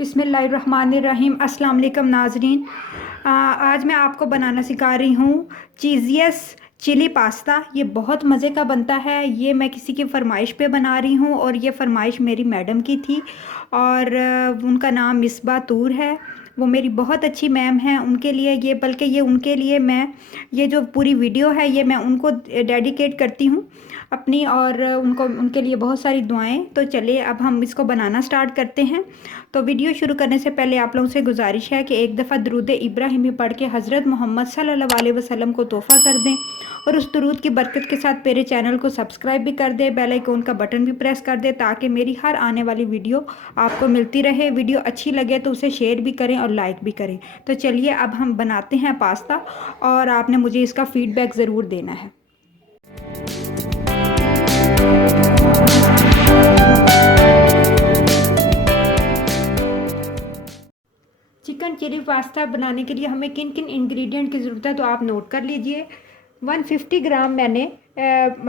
बिस्मिल्लाहिर्रहमानिर्रहीम। अस्सलाम वालेकुम नाज़रीन। आज मैं आपको बनाना सिखा रही हूँ चीज़ियस चिली पास्ता। ये बहुत मज़े का बनता है। ये मैं किसी की फ़रमाइश पे बना रही हूँ और ये फ़रमाइश मेरी मैडम की थी और उनका नाम मिसबा तूर है। वो मेरी बहुत अच्छी मैम हैं। उनके लिए ये, बल्कि ये उनके लिए मैं ये जो पूरी वीडियो है ये मैं उनको डेडिकेट करती हूँ अपनी, और उनको उनके लिए बहुत सारी दुआएं। तो चलिए अब हम इसको बनाना स्टार्ट करते हैं। तो वीडियो शुरू करने से पहले आप लोगों से गुजारिश है कि एक दफ़ा दरूद इब्राहिमी पढ़ के हज़रत मोहम्मद सल्लल्लाहु अलैहि वसल्लम को तोहफ़ा कर दें और उस दरूद की बरकत के साथ मेरे चैनल को सब्सक्राइब भी कर दें, बेल आइकन का बटन भी प्रेस कर दें ताकि मेरी हर आने वाली वीडियो आपको मिलती रहे। वीडियो अच्छी लगे तो उसे शेयर भी करें और लाइक भी करें। तो चलिए अब हम बनाते हैं पास्ता और आपने मुझे इसका फ़ीडबैक ज़रूर देना है। चिकन चिली पास्ता बनाने के लिए हमें किन किन इंग्रेडिएंट की ज़रूरत है तो आप नोट कर लीजिए। 150 ग्राम मैंने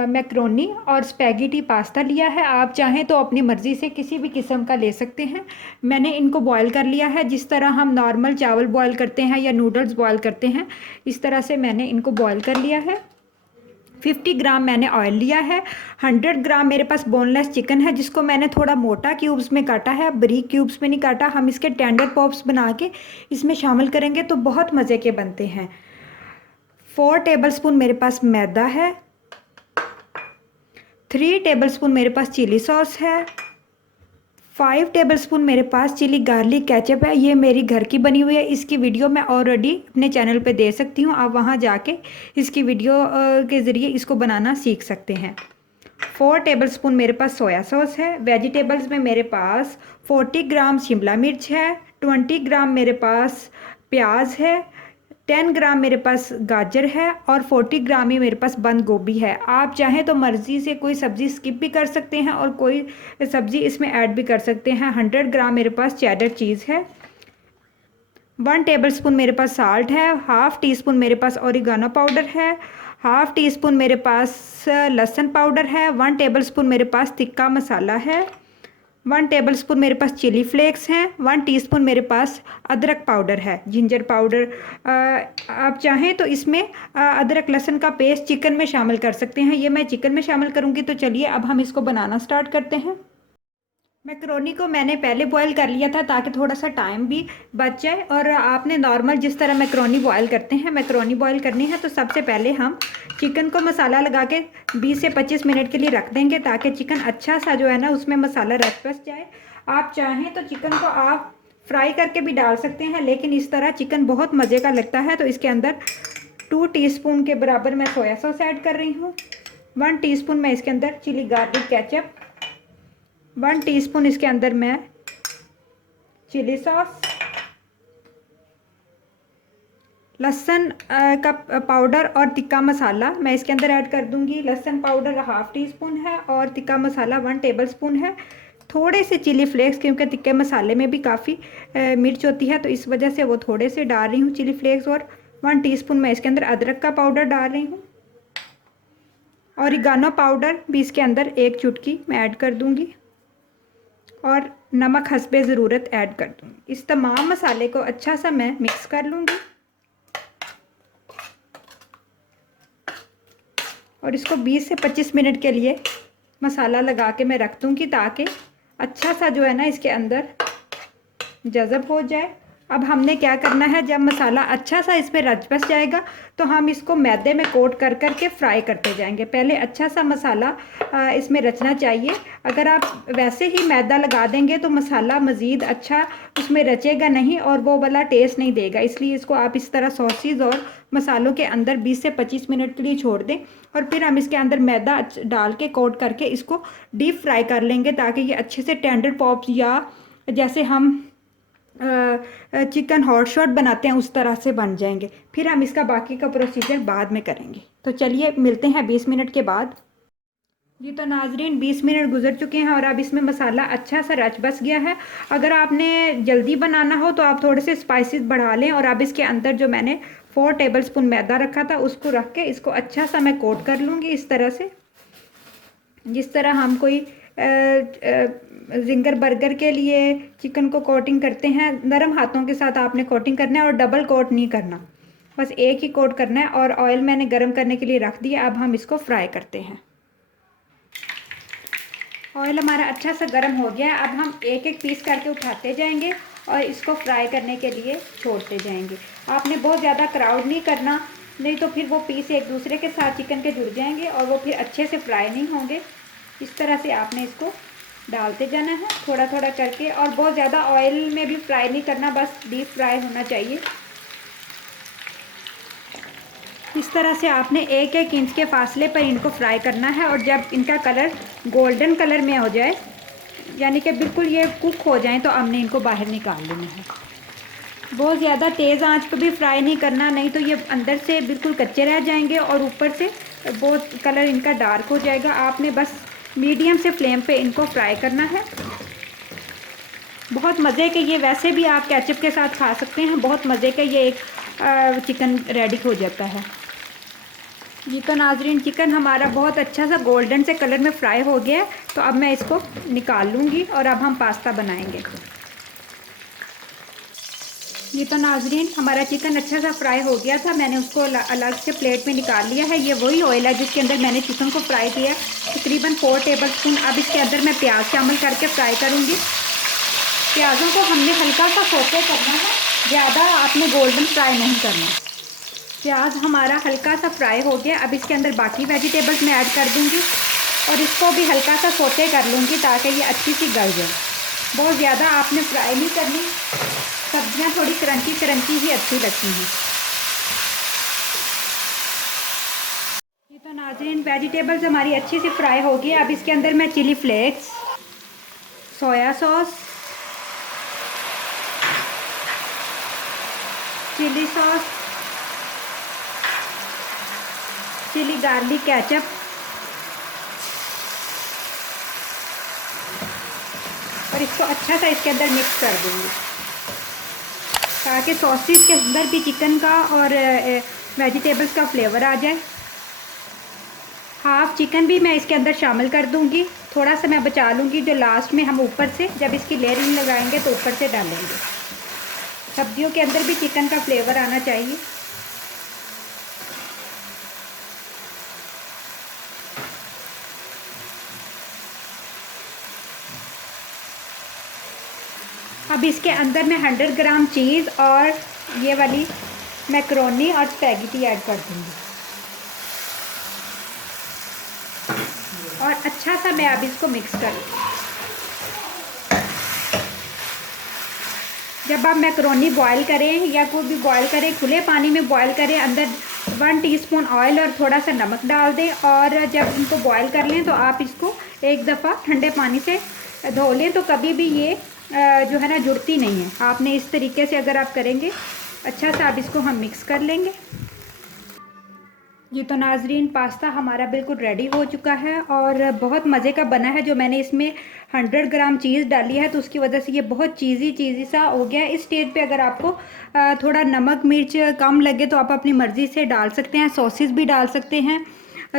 मैक्रोनी और स्पैगेटी पास्ता लिया है। आप चाहें तो अपनी मर्ज़ी से किसी भी किस्म का ले सकते हैं। मैंने इनको बॉयल कर लिया है, जिस तरह हम नॉर्मल चावल बॉयल करते हैं या नूडल्स बॉयल करते हैं, इस तरह से मैंने इनको बॉयल कर लिया है। 50 ग्राम मैंने ऑयल लिया है। 100 ग्राम मेरे पास बोनलेस चिकन है, जिसको मैंने थोड़ा मोटा क्यूब्स में काटा है, बारीक क्यूब्स में नहीं काटा। हम इसके टेंडर पॉप्स बना के इसमें शामिल करेंगे तो बहुत मज़े के बनते हैं। 4 टेबलस्पून मेरे पास मैदा है। 3 टेबलस्पून मेरे पास चिली सॉस है। 5 टेबलस्पून मेरे पास चिली गार्लिक केचप है। ये मेरी घर की बनी हुई है। इसकी वीडियो मैं ऑलरेडी अपने चैनल पे दे सकती हूँ, आप वहाँ जाके इसकी वीडियो के ज़रिए इसको बनाना सीख सकते हैं। 4 टेबलस्पून मेरे पास सोया सॉस है। वेजिटेबल्स में मेरे पास 40 ग्राम शिमला मिर्च है, 20 ग्राम मेरे पास प्याज है, 10 ग्राम मेरे पास गाजर है और 40 ग्राम ही मेरे पास बंद गोभी है। आप चाहें तो मर्ज़ी से कोई सब्ज़ी स्किप भी कर सकते हैं और कोई सब्ज़ी इसमें ऐड भी कर सकते हैं। 100 ग्राम मेरे पास चेडर चीज़ है। 1 टेबलस्पून मेरे पास साल्ट है। हाफ़ टी स्पून मेरे पास ओरिगानो पाउडर है। हाफ़ टी स्पून मेरे पास लहसुन पाउडर है। 1 टेबलस्पून मेरे पास तिक्का मसाला है। 1 टेबलस्पून मेरे पास चिली फ्लेक्स हैं। 1 टीस्पून मेरे पास अदरक पाउडर है, जिंजर पाउडर। आप चाहें तो इसमें अदरक लहसुन का पेस्ट चिकन में शामिल कर सकते हैं। ये मैं चिकन में शामिल करूँगी। तो चलिए अब हम इसको बनाना स्टार्ट करते हैं। मैक्रोनी को मैंने पहले बॉईल कर लिया था ताकि थोड़ा सा टाइम भी बच जाए। और आपने नॉर्मल जिस तरह मैक्रोनी बॉईल करते हैं मैक्रोनी बॉईल करनी है तो सबसे पहले हम चिकन को मसाला लगा के 20 से 25 मिनट के लिए रख देंगे ताकि चिकन अच्छा सा जो है ना उसमें मसाला रच बस जाए। आप चाहें तो चिकन को आप फ्राई करके भी डाल सकते हैं, लेकिन इस तरह चिकन बहुत मज़े का लगता है। तो इसके अंदर 2 टीस्पून के बराबर मैं सोया सॉस ऐड कर रही हूँ। 1 टीस्पून मैं इसके अंदर चिली गार्लिक केचप, 1 टीस्पून इसके अंदर मैं चिली सॉस, लहसुन का पाउडर और तिक्का मसाला मैं इसके अंदर ऐड कर दूंगी। लहसुन पाउडर हाफ़ टी स्पून है और तिक्का मसाला 1 टेबलस्पून है। थोड़े से चिली फ्लेक्स, क्योंकि तिक्के मसाले में भी काफ़ी मिर्च होती है तो इस वजह से वो थोड़े से डाल रही हूँ चिली फ्लेक्स। और 1 टीस्पून मैं इसके अंदर अदरक का पाउडर डाल रही हूँ। ओरिगानो पाउडर भी इसके अंदर 1 चुटकी मैं ऐड कर दूंगी और नमक हस्बे ज़रूरत ऐड कर दूँगी। इस तमाम मसाले को अच्छा सा मैं मिक्स कर लूँगी और इसको 20 से 25 मिनट के लिए मसाला लगा के मैं रख दूँगी ताकि अच्छा सा जो है ना इसके अंदर जज़ब हो जाए। अब हमने क्या करना है, जब मसाला अच्छा सा इसमें रच बस जाएगा तो हम इसको मैदे में कोट कर कर के फ्राई करते जाएंगे। पहले अच्छा सा मसाला इसमें रचना चाहिए। अगर आप वैसे ही मैदा लगा देंगे तो मसाला मज़ीद अच्छा उसमें रचेगा नहीं और वो वाला टेस्ट नहीं देगा। इसलिए इसको आप इस तरह सॉसेज और मसालों के अंदर 20 से 25 मिनट के लिए छोड़ दें और फिर हम इसके अंदर मैदा डाल के कोट करके इसको डीप फ्राई कर लेंगे ताकि ये अच्छे से टेंडर पॉप्स या जैसे हम चिकन हॉट शॉट बनाते हैं उस तरह से बन जाएंगे। फिर हम इसका बाकी का प्रोसीजर बाद में करेंगे। तो चलिए मिलते हैं 20 मिनट के बाद। जी तो नाजरीन 20 मिनट गुजर चुके हैं और अब इसमें मसाला अच्छा सा रच बस गया है। अगर आपने जल्दी बनाना हो तो आप थोड़े से स्पाइसेस बढ़ा लें। और अब इसके अंदर जो मैंने 4 टेबलस्पून मैदा रखा था उसको रख के इसको अच्छा सा मैं कोट कर लूँगी इस तरह से, जिस तरह हम कोई जिंगर बर्गर के लिए चिकन को कोटिंग करते हैं, नरम हाथों के साथ आपने कोटिंग करना है और डबल कोट नहीं करना, बस एक ही कोट करना है। और ऑयल मैंने गर्म करने के लिए रख दिया। अब हम इसको फ्राई करते हैं। ऑयल हमारा अच्छा सा गर्म हो गया है। अब हम एक एक पीस करके उठाते जाएंगे और इसको फ्राई करने के लिए छोड़ते जाएंगे। आपने बहुत ज़्यादा क्राउड नहीं करना, नहीं तो फिर वो पीस एक दूसरे के साथ चिकन के जुड़ जाएंगे और वो फिर अच्छे से फ्राई नहीं होंगे। इस तरह से आपने इसको डालते जाना है थोड़ा थोड़ा करके, और बहुत ज़्यादा ऑयल में भी फ्राई नहीं करना, बस डीप फ्राई होना चाहिए। इस तरह से आपने एक एक इंच के फासले पर इनको फ्राई करना है, और जब इनका कलर गोल्डन कलर में हो जाए, यानी कि बिल्कुल ये कुक हो जाए, तो हमने इनको बाहर निकाल लेना है। बहुत ज़्यादा तेज़ आंच पर भी फ्राई नहीं करना, नहीं तो ये अंदर से बिल्कुल कच्चे रह जाएंगे और ऊपर से बहुत कलर इनका डार्क हो जाएगा। आपने बस मीडियम से फ्लेम पे इनको फ्राई करना है। बहुत मज़े के ये वैसे भी आप केचप के साथ खा सकते हैं। बहुत मज़े का ये एक चिकन रेडी हो जाता है। ये तो नाजरीन चिकन हमारा बहुत अच्छा सा गोल्डन से कलर में फ्राई हो गया है। तो अब मैं इसको निकाल लूँगी और अब हम पास्ता बनाएंगे। ये तो नाजरीन हमारा चिकन अच्छा सा फ्राई हो गया था, मैंने उसको अलग से प्लेट में निकाल लिया है। ये वही ऑयल है जिसके अंदर मैंने चिकन को फ्राई किया, तकरीबन 4 टेबल स्पून। अब इसके अंदर मैं प्याज शामिल करके फ्राई करूँगी। प्याज़ों को हमने हल्का सा सोते करना है, ज़्यादा आपने गोल्डन फ्राई नहीं करना। प्याज हमारा हल्का सा फ्राई हो गया। अब इसके अंदर बाकी वेजिटेबल्स मैं ऐड कर दूँगी और इसको भी हल्का सा सोते कर लूँगी ताकि ये अच्छी सी गल जाए। बहुत ज़्यादा आपने फ्राई नहीं करनी, सब्जियां थोड़ी क्रंची क्रंची ही अच्छी लगती हैं। ये तो नाज़रीन वेजिटेबल्स हमारी अच्छी से फ्राई हो गई। अब इसके अंदर मैं chilli flakes, soya sauce, chilli sauce, chilli garlic ketchup और इसको अच्छा सा इसके अंदर मिक्स कर दूँगी ताकि सॉसेस के अंदर भी चिकन का और वेजिटेबल्स का फ्लेवर आ जाए। हाफ़ चिकन भी मैं इसके अंदर शामिल कर दूंगी, थोड़ा सा मैं बचा लूँगी जो लास्ट में हम ऊपर से जब इसकी लेयरिंग लगाएंगे तो ऊपर से डालेंगे। सब्जियों के अंदर भी चिकन का फ्लेवर आना चाहिए। अब इसके अंदर मैं 100 ग्राम चीज़ और ये वाली मैकरोनी और स्पैगेटी ऐड कर दूँगी और अच्छा सा मैं अब इसको मिक्स कर दूँगी। जब आप मैकरोनी बॉईल करें या कोई भी बॉईल करें, खुले पानी में बॉईल करें, अंदर 1 टीस्पून ऑयल और थोड़ा सा नमक डाल दें और जब इनको बॉईल कर लें तो आप इसको एक दफ़ा ठंडे पानी से धो लें, तो कभी भी ये जो है ना जुड़ती नहीं है। आपने इस तरीके से अगर आप करेंगे अच्छा सा, अब इसको हम मिक्स कर लेंगे। ये तो नाजरीन पास्ता हमारा बिल्कुल रेडी हो चुका है और बहुत मज़े का बना है। जो मैंने इसमें 100 ग्राम चीज़ डाली है तो उसकी वजह से ये बहुत चीज़ी सा हो गया है। इस स्टेज पे अगर आपको थोड़ा नमक मिर्च कम लगे तो आप अपनी मर्ज़ी से डाल सकते हैं, सॉसेस भी डाल सकते हैं,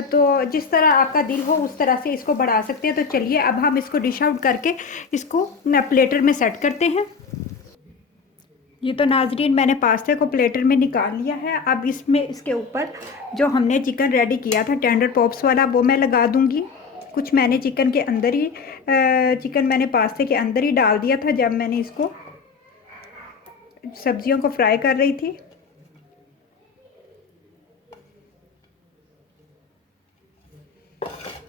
तो जिस तरह आपका दिल हो उस तरह से इसको बढ़ा सकते हैं। तो चलिए अब हम इसको डिश आउट करके इसको प्लेटर में सेट करते हैं। ये तो नाजरीन मैंने पास्ते को प्लेटर में निकाल लिया है। अब इसमें इसके ऊपर जो हमने चिकन रेडी किया था टेंडर पॉप्स वाला वो मैं लगा दूंगी। कुछ मैंने चिकन के अंदर ही चिकन मैंने पास्ते के अंदर ही डाल दिया था जब मैंने इसको सब्जियों को फ्राई कर रही थी।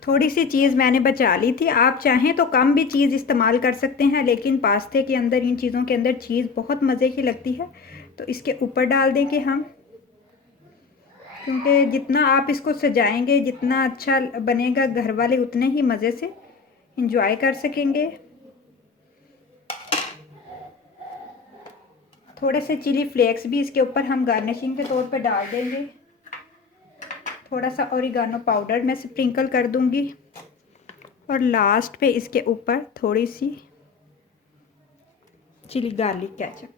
थोड़ी सी चीज़ मैंने बचा ली थी, आप चाहें तो कम भी चीज़ इस्तेमाल कर सकते हैं, लेकिन पास्ते के अंदर इन चीज़ों के अंदर चीज़ बहुत मज़े की लगती है। तो इसके ऊपर डाल देंगे हम, क्योंकि जितना आप इसको सजाएंगे जितना अच्छा बनेगा, घर वाले उतने ही मज़े से इंजॉय कर सकेंगे। थोड़े से चिली फ्लेक्स भी इसके ऊपर हम गार्निशिंग के तौर पर डाल देंगे। थोड़ा सा ओरिगानो पाउडर मैं स्प्रिंकल कर दूंगी और लास्ट पे इसके ऊपर थोड़ी सी चिली गार्लिक केचप।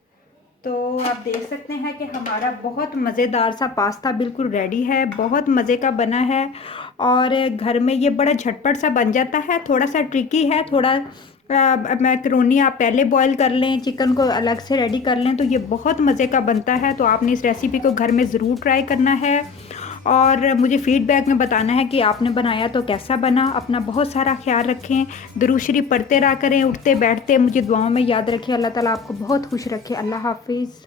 तो आप देख सकते हैं कि हमारा बहुत मज़ेदार सा पास्ता बिल्कुल रेडी है, बहुत मज़े का बना है और घर में ये बड़ा झटपट सा बन जाता है। थोड़ा सा ट्रिकी है, थोड़ा मैकरोनी आप पहले बॉईल कर लें, चिकन को अलग से रेडी कर लें तो ये बहुत मज़े का बनता है। तो आपने इस रेसिपी को घर में ज़रूर ट्राई करना है और मुझे फ़ीडबैक में बताना है कि आपने बनाया तो कैसा बना। अपना बहुत सारा ख्याल रखें, दुरूद शरीफ पढ़ते रहा करें, उठते बैठते मुझे दुआओं में याद रखें। अल्लाह ताला आपको बहुत खुश रखे। अल्लाह हाफिज़।